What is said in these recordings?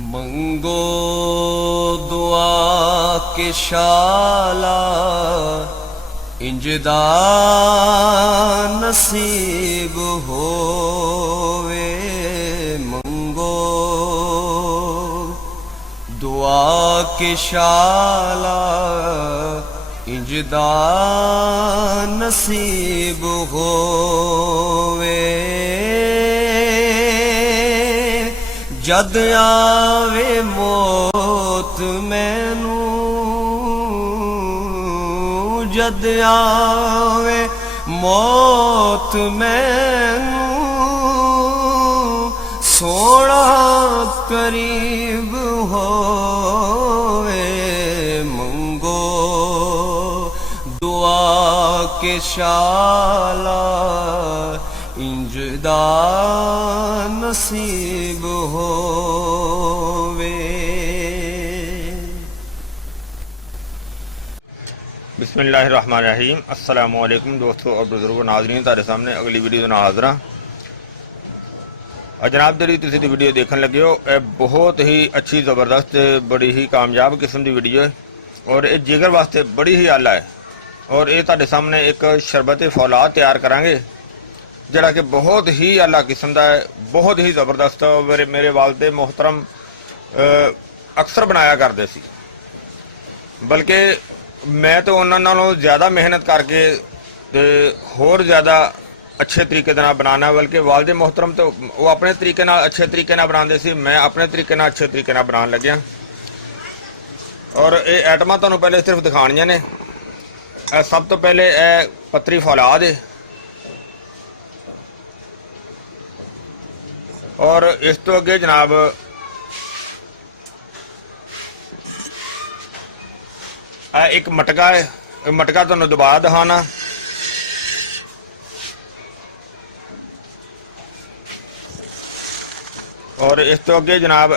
मंगो दुआ के शाला इंजदा नसीब होवे। मंगो दुआ के शाला इंजदा नसीब होवे। जद आवे मौत मैनू, जद आवे मौत मैनू, सोना करीब होवे। मंगो दुआ के शाला इंजदा नसीब होवे। बिस्मिल्लाहिर्रहमानिर्रहीम। अस्सलामु अलैकुम दोस्तों और बुजुर्गों नाज़रीन, तारे सामने अगली वीडियो ना हाज़रा। जनाब जी तुसीं दी वीडियो देखने लगे हो, यह बहुत ही अच्छी ज़बरदस्त बड़ी ही कामयाब किस्म की वीडियो है और ये जिगर वास्ते बड़ी ही आला है। और ये तारे सामने एक शरबत फौलाद तैयार करांगे जड़ा कि बहुत ही आला किस्म का है, बहुत ही ज़बरदस्त। मेरे वालिद मोहतरम अक्सर बनाया करते सी, बल्कि मैं तो उन्होंने नालों ज़्यादा मेहनत करके होर ज़्यादा अच्छे तरीके बनाना, बल्कि वालिद मोहतरम तो वो अपने तरीके अच्छे तरीके बनाते सी, मैं अपने तरीके अच्छे तरीके बनाने लग्या। और ये आइटमां तुहानूं पहले सिर्फ दिखाणियां ने। सब तो पहले यह पतरी फौलाद है और इस तो अगे जनाब एक मटका है। मटका तुहानूं दोबारा दिखाना। और इस तो अगे जनाब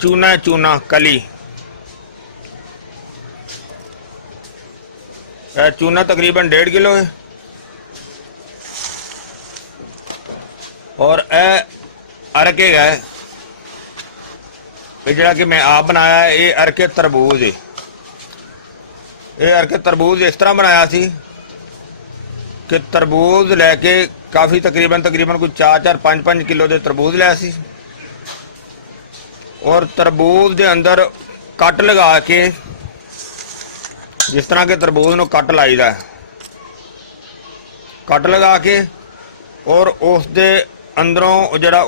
चूना चूना कली, चूना तकरीबन 1.5 किलो है। और अरके है जड़ा कि मैं आप बनाया है, ये अरके तरबूज है। ये अरके तरबूज इस तरह बनाया सी कि तरबूज लैके काफ़ी तकरीबन कोई 4-5 किलो के तरबूज लिया सी। और तरबूज के अंदर कट लगा के, जिस तरह के तरबूज को कट लाईदा है, कट लगा के और उस दे अंदरों जड़ा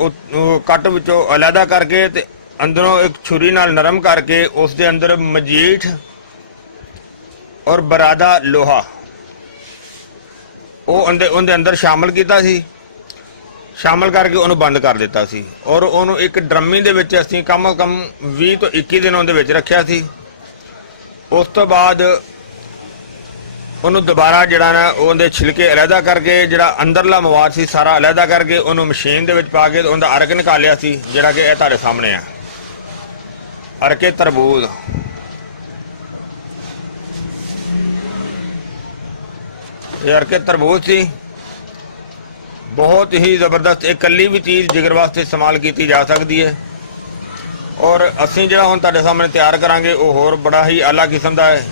कट विचों अलहदा करके ते अंदरों एक छुरी नाल नरम करके उस दे अंदर मजीठ और बरादा लोहा वो उनके अंदर शामिल किया सी, शामिल करके उन्होंने बंद कर दिता सी। और उन्होंने एक ड्रमी दे विच असीं कम अज कम 20 तो 21 दिन उहदे विच रखिया सी। उस तो बाद उन्होंने दोबारा जड़ा ना उहदे छिलके अलहदा करके जड़ा अंदरला मवाद सी सारा अलहदा करके उन्होंने मशीन दे विच पा के उनका अरक निकालिया सी, जड़ा कि यह तुहाडे सामने है अरके तरबूज। ये अरके तरबूज सी, बहुत ही ज़बरदस्त। एक कली भी चीज़ जिगर वास्ते इस्तेमाल की जा सकती है। और असीं जिहड़ा हुण तुहाडे सामने तैयार करांगे वो होर बड़ा ही आला किस्म का है।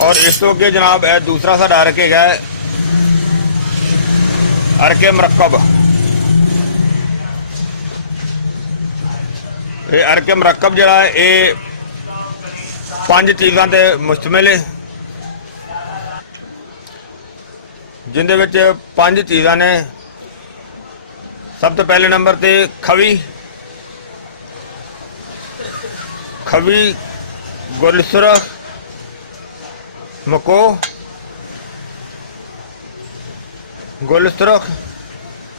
और इस तो अगे जनाब है दूसरा साडा अरके है अरके मुरक्कब। ये अरके मुरक्कब जिहड़ा है ये 5 चीज़ों ते मुश्तमिल है, जिंदे विच 5 चीज़ां ने। सब तो पहले नंबर ते खवी, खवी, गुलसुरख, मको, गुलसुरख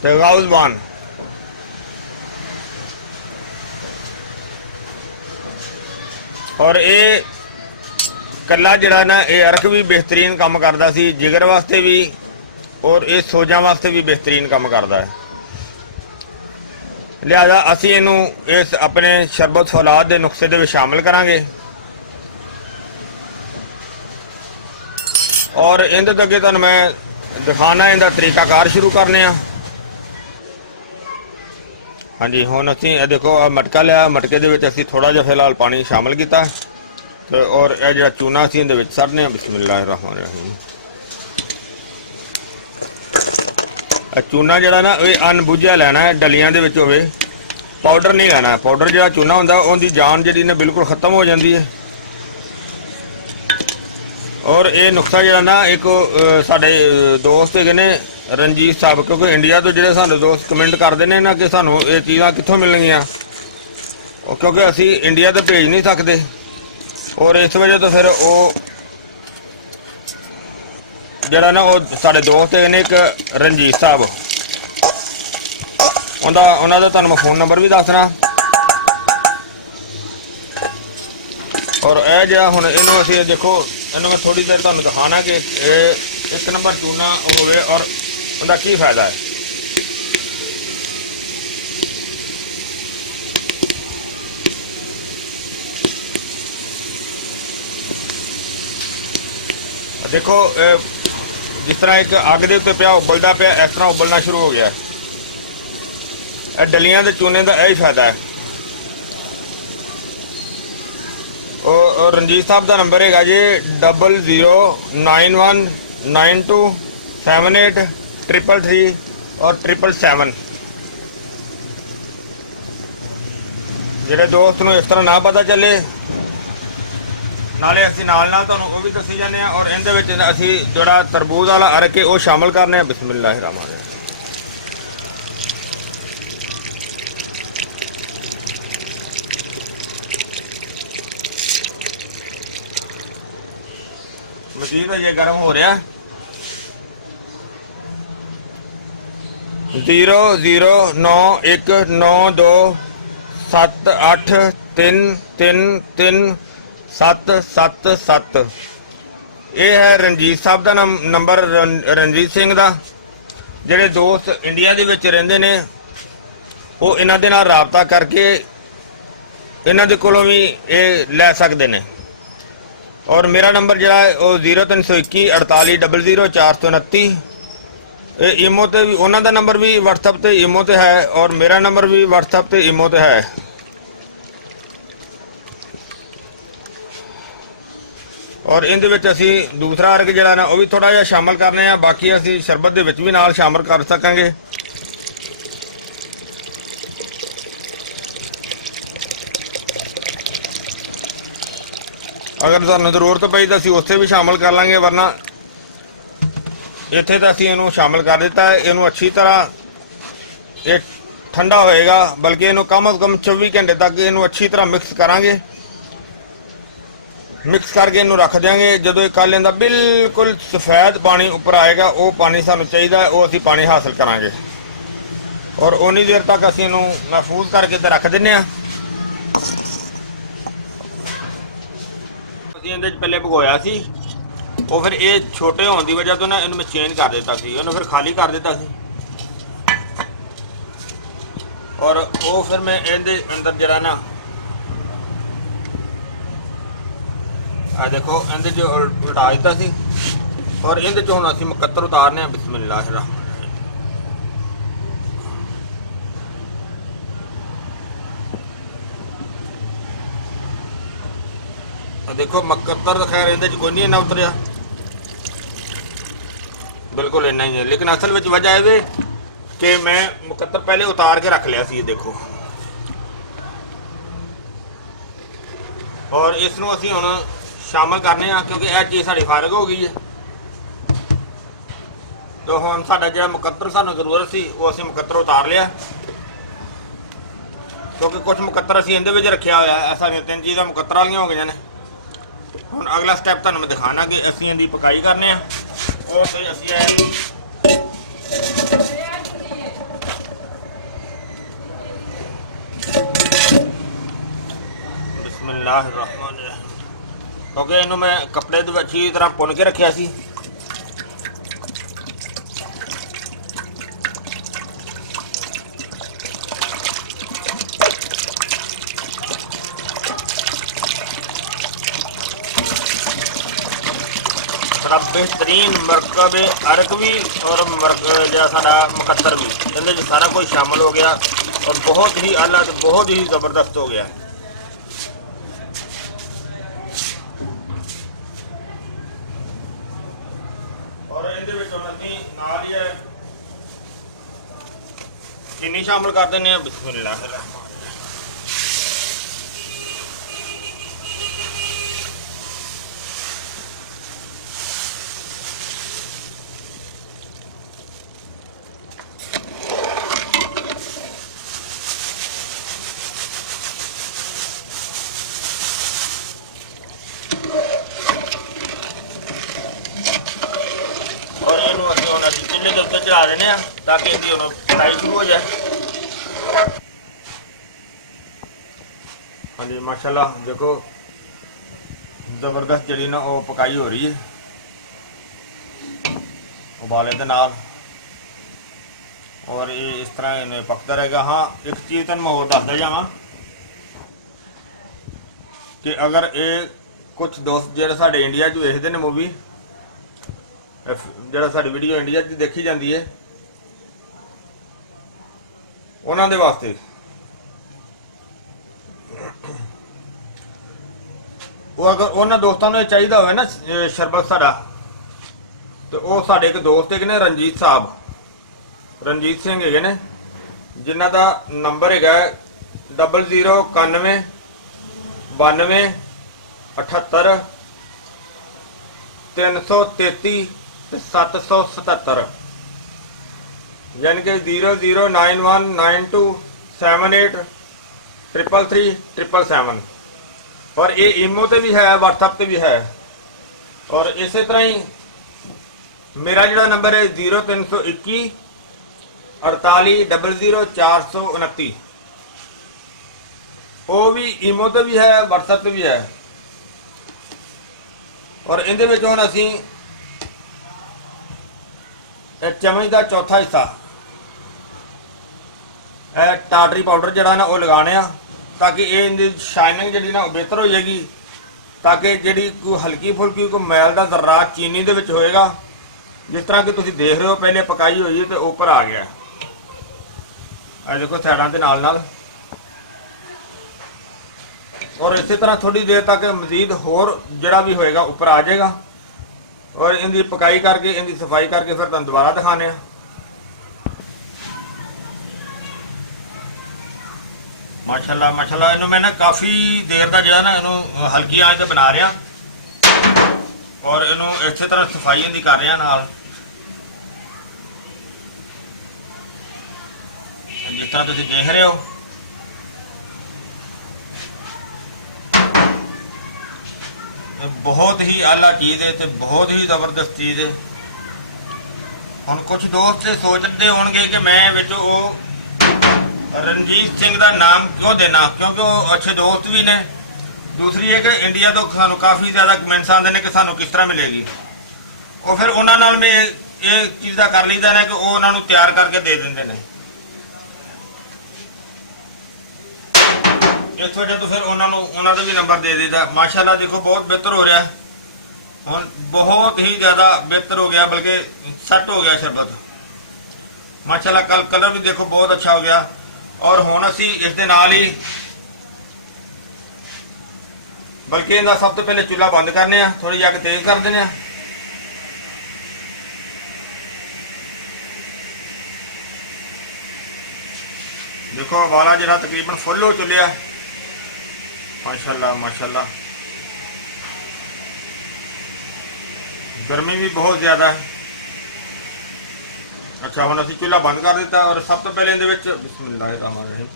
ते गाउज़बान। और ये कला जड़ा ना ये अरक भी बेहतरीन काम करता सी, जिगर वास्ते भी और ये सोजा वास्ते भी बेहतरीन काम करता है। लिहाजा असी इनू इस अपने शरबत फौलाद के नुस्खे दे विच शामिल करांगे और इहदे तो अगे तुहानूं मैं दिखाना इहदा तरीकाकार शुरू करने आ। हाँ जी, हुण असीं ये देखो आ मटका लिया, मटके दे विच असीं थोड़ा जिहा फिलहाल पानी शामिल कीता ते और ये जिहड़ा चूना असीं इहदे विच सट्टने आ। बिस्मिल्लाहिर्रहमानिर्रहीम। चूना जिहड़ा ना ये अनबुझिया लैना है, डलियां दे विच होवे, पाउडर नहीं लेना। पाउडर जिहड़ा चूना हुंदा उहदी जान जिहड़ी ने बिल्कुल खत्म हो जाती है। और ये नुस्खा जिहड़ा ना एक साडे दोस्त हैगे ने रणजीत साहब, क्योंकि इंडिया तो जिहड़े साडे दोस्त कमेंट करते हैं ना कि सानू ये चीज़ां कित्थों मिलणगियां, क्योंकि असी इंडिया तो भेज नहीं सकते। और इस वजह तो फिर वो जिहड़ा ना वो साडे दोस्त हैगे ने एक रणजीत साहब, उन्हां दा तुहानूं मैं फ़ोन नंबर भी दसना। और यह जिहड़ा हुण इहनूं असीं देखो, इहनूं मैं थोड़ी देर तुहानूं दिखाना कि एक नंबर चूना होवे और उनका की फायदा है। देखो जिस तरह एक अग के उत्ते पिया उबलता पिया, इस तरह उबलना शुरू हो गया। डलियां के चूने का यही फायदा है। और रणजीत साहब का नंबर है जी 0091927833 और 777। जेडे दोस्त नूं इस तरह ना पता चले, नाले असीं नाल तुहानूं वो भी दसी जाने। और इहदे विच असीं जिहड़ा तरबूज वाला अरक है वो शामिल करने। बिस्मिल्लाहिर्रहमानिर्रहीम। मजीद ये गर्म हो रहा। 00919278333777। ये है रणजीत साहब का नंबर, रणजीत सिंह का। ਜਿਹੜੇ दोस्त इंडिया ਦੇ ਵਿੱਚ ਰਹਿੰਦੇ ਨੇ ਉਹ ਇਹਨਾਂ ਦੇ ਨਾਲ ਰਾਬਤਾ ਕਰਕੇ ਇਹਨਾਂ ਦੇ ਕੋਲੋਂ ਵੀ ਇਹ ਲੈ ਸਕਦੇ ਨੇ। और मेरा नंबर जरा है वो 0321 48 00 429। ईमो ते भी उन्हों का नंबर भी व्हाट्सएप ते ईमो ते है, और मेरा नंबर भी व्हाट्सएप ते ईमो ते है। और इन असी दूसरा अर्ग जरा ना वो भी थोड़ा जिहा शामिल करने हैं। बाकी असी शरबत दे विच भी नाल शामिल कर सकांगे। अगर सानू जरूरत पई तो असीं उत्थे भी शामिल कर लांगे, वरना इत्थे तो असीं इहनूं शामिल कर दिता है। इहनूं अच्छी तरह ये ठंडा होएगा, बल्कि इहनूं कम अज कम 24 घंटे तक इहनूं अच्छी तरह मिक्स करांगे। मिक्स करके इहनूं रख देंगे। जदों कल इहदा बिल्कुल सफेद पानी उपर आएगा, वो पानी सानूं चाहिदा है, वो असीं पानी हासिल करांगे। और उन्नी देर तक असीं इहनूं महफूज करके ते रख दिंदे आ। पहले भगोया सी, वो फिर ये छोटे होने की वजह तो ना इन्हें मैं चेंज कर दिता सी, इन्हें फिर खाली कर दिता सी। और वो फिर मैं इहदे अंदर जरा ना आ देखो इहदे च उल्टा दिता सी। और इहदे च हुण असीं मुकत्तर उतारने। बिस्मिल्लाहिर्रहमानिर्रहीम। देखो मुकत्तर खैर इहदे च कोई नहीं इन्ना उतरिया, बिल्कुल इन्ना ही है। लेकिन असल में वजह है कि मैं मुकत्तर पहले उतार के रख लिया सी। देखो और इसनूं असीं हुण शामिल करने आ, क्योंकि यह चीज़ साडी फारग हो गई है। तो हुण साडा जिहड़ा मुकत्तर सानूं जरूरत सी वो असीं मुकत्तर उतार लिया, क्योंकि कुछ मुकत्तर असीं इहदे विच रखिया होया है। सारियां 3 चीज़ां मुकत्तर वालियां हो गईयां ने। हुण अगला स्टैप तुहानूं मैं दिखाना कि असीं इहदी पकाई करने आ। और असीं बिस्मिल्लाहिर्रहमानिर्रहीम, क्योंकि इहनूं मैं कपड़े दे विच अच्छी तरह भुन के रखिया सी। बड़ा बेहतरीन मरकब अरक भी और जो साडा मुकत्तर भी, इहदे सारा कुछ शामिल हो गया। और बहुत ही आला तो बहुत ही जबरदस्त हो गया है। और ਇਹਦੇ ਵਿੱਚ ਹੁਣ ਅਸੀਂ ਨਾਲ ਹੀ चीनी शामिल कर देने हैं। बिस्मिल्लाह। और ਇਹਨੂੰ ਅਸੀਂ ਹੁਣ ਅਸੀਂ ਚੁੱਲ੍ਹੇ ਦੇ ਉੱਤੇ ਚੜਾ ਦੇਣੇ ਆ ਤਾਂ ਕਿ ਇਹਦੀ ਹੁਣ ਫਰਾਈ ਸ਼ੁਰੂ ਹੋ ਜਾਏ। हाँ जी माशाल्लाह देखो जबरदस्त जी ना वो पकाई हो रही है उबाले के नाल। और ये इस तरह इन्हें पकता रहेगा। हाँ एक चीज़ तेन मैं और दसदा जावां कि अगर ये कुछ दोस्त जो साढ़े इंडिया च वेखते हैं मूवी जो साड़ी वीडियो इंडिया च देखी जाती है उन्होंने वास्ते वो अगर उन्होंने दोस्तों ने चाहिए हो ना शरबत साड़ा तो वो साढ़े एक दोस्त है रणजीत साहब रणजीत सिंह है ने जिन्हों का नंबर है 0091 92 78 333 777 यानी कि 00919278 333 और ये ईमो ते भी है व्हाट्सएप ते भी है। और इस तरह ही मेरा जो नंबर है 0321 48 00 429 वो भी ईमो ते भी है व्हाट्सएप ते भी है। और इहदे विच हुण असीं चम्मच का चौथा हिस्सा टाटरी पाउडर जिहड़ा ना वो लगाने आ ताकि ये इनकी शाइनिंग जी ना बेहतर हो जाएगी ताकि जी कोई हल्की फुल्की कोई मैल का जर्रा चीनी दे विच होएगा जिस तरह कि तुसीं देख रहे हो पहले पकाई हुई है तो ऊपर आ गया। आ देखो साइडां दे नाल नाल। और इसी तरह थोड़ी देर तक मजीद होर जिहड़ा भी होएगा ऊपर आ जाएगा। और इनकी पकाई करके इनकी सफाई करके फिर तुहानूं दोबारा दिखाने। माशाल्लाह माशाल्लाह इन्हों मैं ना काफ़ी देर का जो ना इन्हों हल्की आंच से बना रहा और इन्हों इस तरह सफाई इनकी कर रहा नाल। जिस तरह तुम देख रहे हो बहुत ही आला चीज़ है तो बहुत ही जबरदस्त चीज़ है। हुण कुछ दोस्त सोचते होंगे कि मैं विच वो रणजीत सिंह का नाम क्यों देना क्योंकि वो अच्छे दोस्त भी ने। दूसरी है कि इंडिया तो सानू काफ़ी ज़्यादा कमेंट्स आते हैं कि सानू किस तरह मिलेगी। और फिर उन्होंने मैं ये चीज़ का कर लीदा है कि वो उन्होंने तैयार करके दे देंगे ने। इस वजह तो फिर उन्होंने भी नंबर दे दीदा। माशाल्लाह देखो बहुत बेहतर हो रहा है हुण बहुत ही ज़्यादा बेहतर हो गया बल्कि सेट हो गया शरबत माशाल्लाह। कल कलर भी देखो बहुत अच्छा हो गया। और हुण असी इस दे नाल ही बल्कि इहदा सब तो पहले चूल्हा बंद करने थोड़ी जी अग तेज कर देने। देखो वाला जरा तकरीबन फुल हो चुलिया माशाल्लाह माशाल्लाह। गर्मी भी बहुत ज़्यादा है। अच्छा हम असी चूल्हा बंद कर दिता और सब तो पहले इहदे बिस्मिल्लाहिर्रहमानिर्रहीम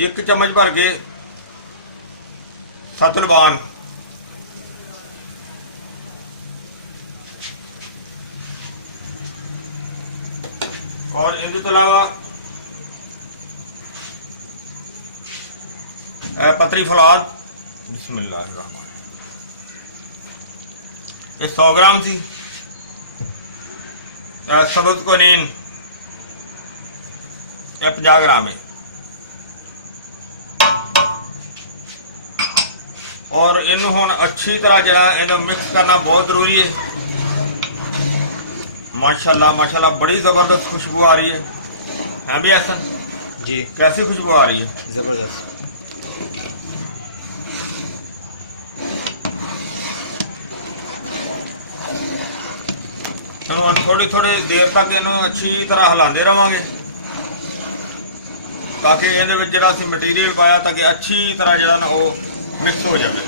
1 चम्मच भर के सतलबान और इनके तो अलावा पतरी फलाद बिस्मिल्लाहिर्रहमान ये 100 ग्राम सी। सबूत कोनीन 50 ग्राम है। और इनू हुण अच्छी तरह जरा इन्हें मिक्स करना बहुत जरूरी है। माशाल्लाह माशाल्लाह बड़ी जबरदस्त खुशबू आ रही है भी ऐसा जी कैसी खुशबू आ रही है? ज़बरदस्त। थोड़ी थोड़ी देर तक इन्हों अच्छी तरह हिलाते रहांगे ताकि ये जो मटीरियल पाया ताकि अच्छी तरह जो ना वो मिक्स हो जाए।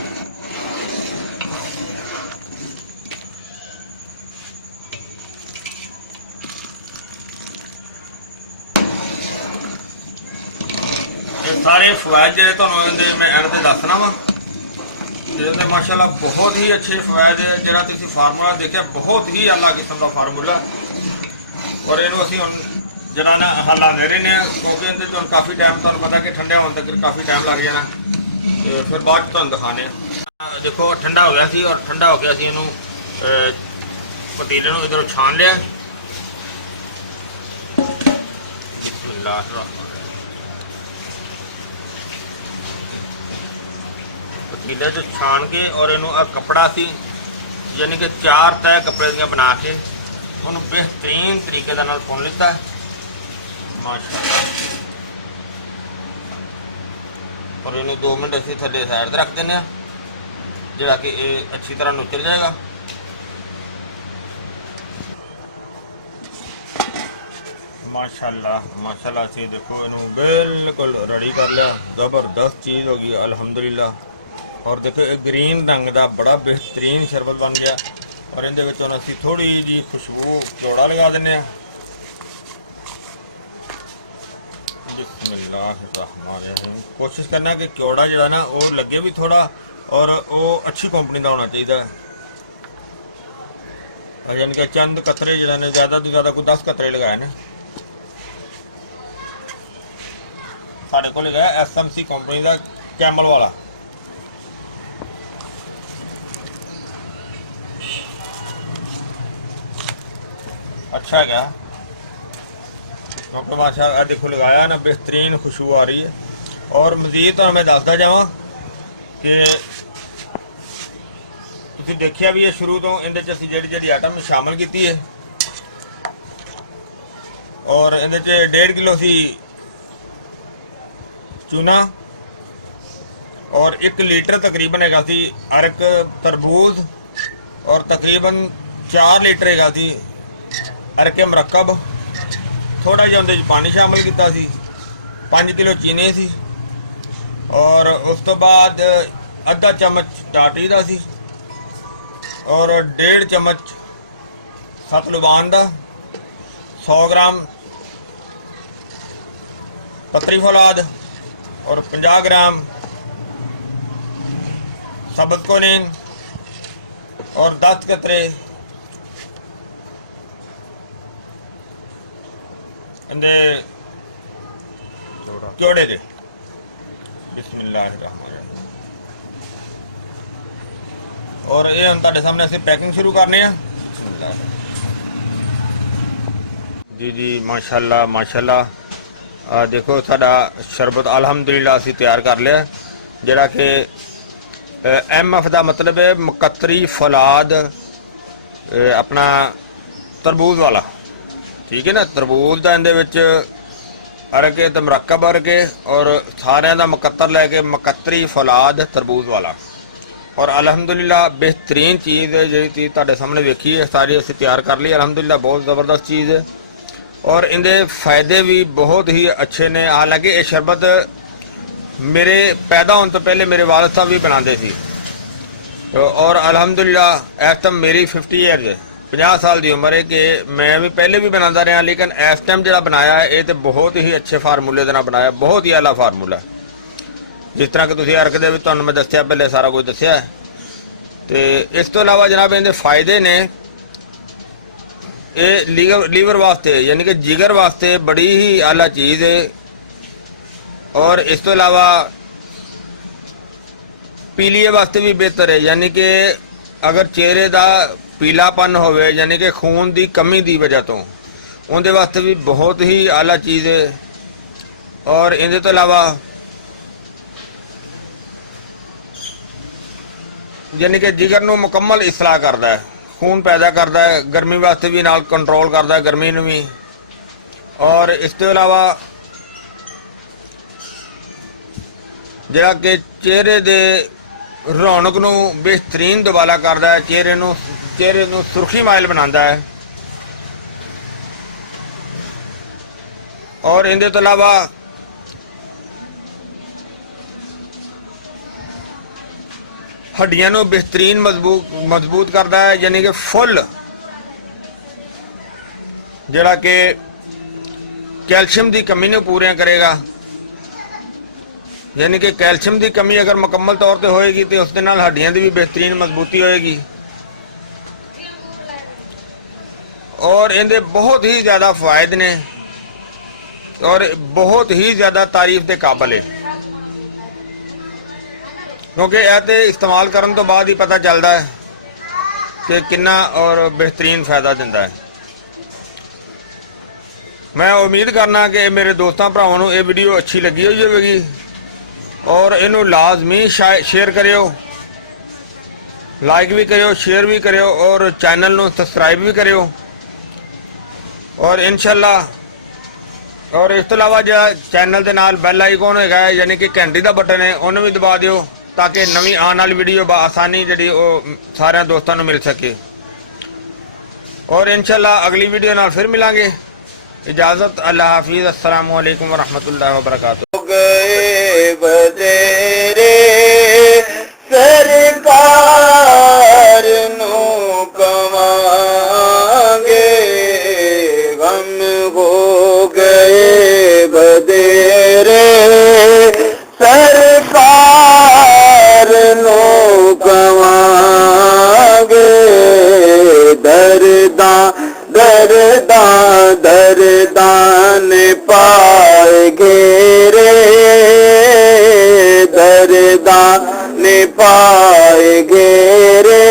ये सारे फवायद जो तुहानूं मैं एंड ते दसना वा ये माशाल्लाह बहुत ही अच्छे फवायद है। जो तुसीं फार्मूला देखा बहुत ही आला किस्म का फार्मूला और इनू असीं हुण जरा ना हिलाते रहने क्योंकि इहदे तो काफ़ी टाइम तुहानूं पता कि ठंडे होने तक काफ़ी टाइम लग जाना। फिर बाद तुहानूं दिखाने देखो ठंडा हो गया सी और ठंडा हो गया सी इनू पतीले नूं इधरों छान लिया। बिस्मिल्लाह पतीले च छान के और इनू कपड़ा सी यानी कि 4 तय कपड़े दियां बना के उन्होंने बेहतरीन तरीके के नाल पुन लिता है माशाअल्लाह। और इनू 2 मिनट असीं थल्ले साइड ते रख देने जिहड़ा कि ये अच्छी तरह नुचर जाएगा। माशाअल्लाह माशाअल्लाह असीं देखो इनू बिल्कुल रेडी कर लिया। ज़बरदस्त चीज़ हो गई अल्हम्दुलिल्लाह। और देखो एक ग्रीन रंग का बड़ा बेहतरीन शरबत बन गया और इहदे विच हुण असीं थोड़ी जी खुशबू क्योड़ा लगा दिंदे आ। बिस्मिल्लाहिर्रहमानिर्रहीम। कोशिश करना कि क्योड़ा जो ना वो लगे भी थोड़ा और वो अच्छी कंपनी का होना चाहिए। यानी कि चंद कतरे जो ने ज़्यादा तो ज़्यादा कोई 10 कतरे लगाए ने। साढ़े को है SMC कंपनी का कैमल वाला। अच्छा है क्या क्योंकि माशा देखो लगाया ना बेहतरीन खुशबू आ रही है। और मजीद तो मैं दसदा जावा कि तुसीं देखिया भी है शुरू तो इहदे च असीं जिहड़ी आइटम शामिल की है और इहदे च 1.5 किलो सी चूना और 1 लीटर तकरीबन हैगा सी अर्क तरबूज और तकरीबन 4 लीटर हैगा सी अर्के मरकब। थोड़ा जिहा उहदे च पानी शामिल किया सी। 5 किलो चीनी सी और उस तो बाद आधा चम्मच टाटरी का सी और 1.5 चम्मच सतलुबान का 100 ग्राम पतरी फौलाद और 50 ग्राम सबत कोनीन और 10 कतरे क्योड़े दे। बिस्मिल्लाहिर्रहमानिर्रहीम। और ये हम तुहाडे सामने असीं पैकिंग शुरू करने हैं। जी जी माशाल्लाह माशाल्लाह। देखो साडा शरबत अल्हम्दुलिल्लाह असीं तैयार कर लिया जिहड़ा कि MF का मतलब है मुकतरी फौलाद अपना तरबूज वाला। ठीक है ना तरबूज का इहदे विच अर्के तो मरकब अर्के और सारिया का मुकत्तर लैके मुकतरी फौलाद तरबूज वाला। और अल्हम्दुलिल्लाह बेहतरीन चीज़ है जी चीज़ तुहाडे सामने देखी है सारी असीं तैयार कर ली अल्हम्दुलिल्लाह। बहुत ज़बरदस्त चीज़ है और इहदे फायदे भी बहुत ही अच्छे ने। हालांकि ये शरबत मेरे पैदा होने तो पहले मेरे वालिद साहब भी बनाते थे और अल्हम्दुलिल्लाह इस टाइम मेरी 50 ईयर्स है 50 साल की उम्र है कि मैं भी पहले भी बनाता रहा लेकिन इस टाइम जो बनाया है ये तो बहुत ही अच्छे फार्मूले के नाल बनाया बहुत ही आला फार्मूला। जिस तरह कि तुसीं अर्क दे विच तुहानूं मैं दस्सिया पहले सारा कुछ दस्सिया है। तो इस तो इलावा जनाब इहदे फायदे ने ये लीवर वास्ते यानी कि जिगर वास्ते बड़ी ही आला चीज़ है। और इस तो इलावा पीलिए वास्ते भी बेहतर है यानी कि अगर चेहरे का पीलापन होवे यानी कि खून की कमी की वजह तो उनके वास्ते भी बहुत ही आला चीज़ है। और इहदे तो इलावा यानी कि जिगर नूं मुकम्मल इसलाह करता है खून पैदा करता है गर्मी वास्ते भी नाल कंट्रोल करता है गर्मी नूं भी। और इस तो इलावा ਜਿਹੜਾ ਕਿ ਚਿਹਰੇ ਦੇ ਰੌਣਕ ਨੂੰ ਬਿਹਤਰੀਨ ਦੁਬਾਲਾ ਕਰਦਾ ਹੈ, ਚਿਹਰੇ ਨੂੰ ਸੁਰਖੀ ਮਾਇਲ ਬਣਾਉਂਦਾ ਹੈ। ਔਰ ਇਹਦੇ ਤੋਂ ਇਲਾਵਾ ਹੱਡੀਆਂ ਨੂੰ ਬਿਹਤਰੀਨ ਮਜ਼ਬੂਤ ਕਰਦਾ ਹੈ, ਯਾਨੀ ਕਿ ਫੁੱਲ ਜਿਹੜਾ ਕਿ ਕੈਲਸ਼ੀਅਮ ਦੀ ਕਮੀ ਨੂੰ ਪੂਰੀਆਂ ਕਰੇਗਾ। यानी कि कैल्शियम की कमी अगर मुकम्मल तौर पर होएगी तो उसके नाल हड्डियां की भी बेहतरीन मजबूती होएगी। और इनके बहुत ही ज़्यादा फायदे ने और बहुत ही ज़्यादा तारीफ के काबिल है, क्योंकि यह तो इस्तेमाल करने तो बाद ही पता चलता है कि कितना और बेहतरीन फायदा दिंदा है। मैं उम्मीद करना कि मेरे दोस्तों भरावां नूं ये वीडियो अच्छी लगी हुई होगी और इनू लाजमी शेयर करियो, लाइक भी करियो, शेयर भी करियो और चैनल नू सब्सक्राइब भी करियो। और इंशाल्लाह और इस तो इलावा जो चैनल के नाल बैल आइकॉन है यानी कि घंटी का बटन है उन्हें भी दबा दियो ताकि नवी आने वाली वीडियो आसानी जी सारे दोस्तों मिल सके। और इंशाल्लाह अगली वीडियो नाल फिर मिलांगे। इजाज़त, अल्लाह हाफिज़, अस्सलामु अलैकुम वरहमतुल्लाहि वबरकातुहू। गए बदेरे सरकार नू कवांगे, गम हो गए बदेरे सरकार नू कवांगे, दरदान पाएगे रे, दरदान पाएगे रे।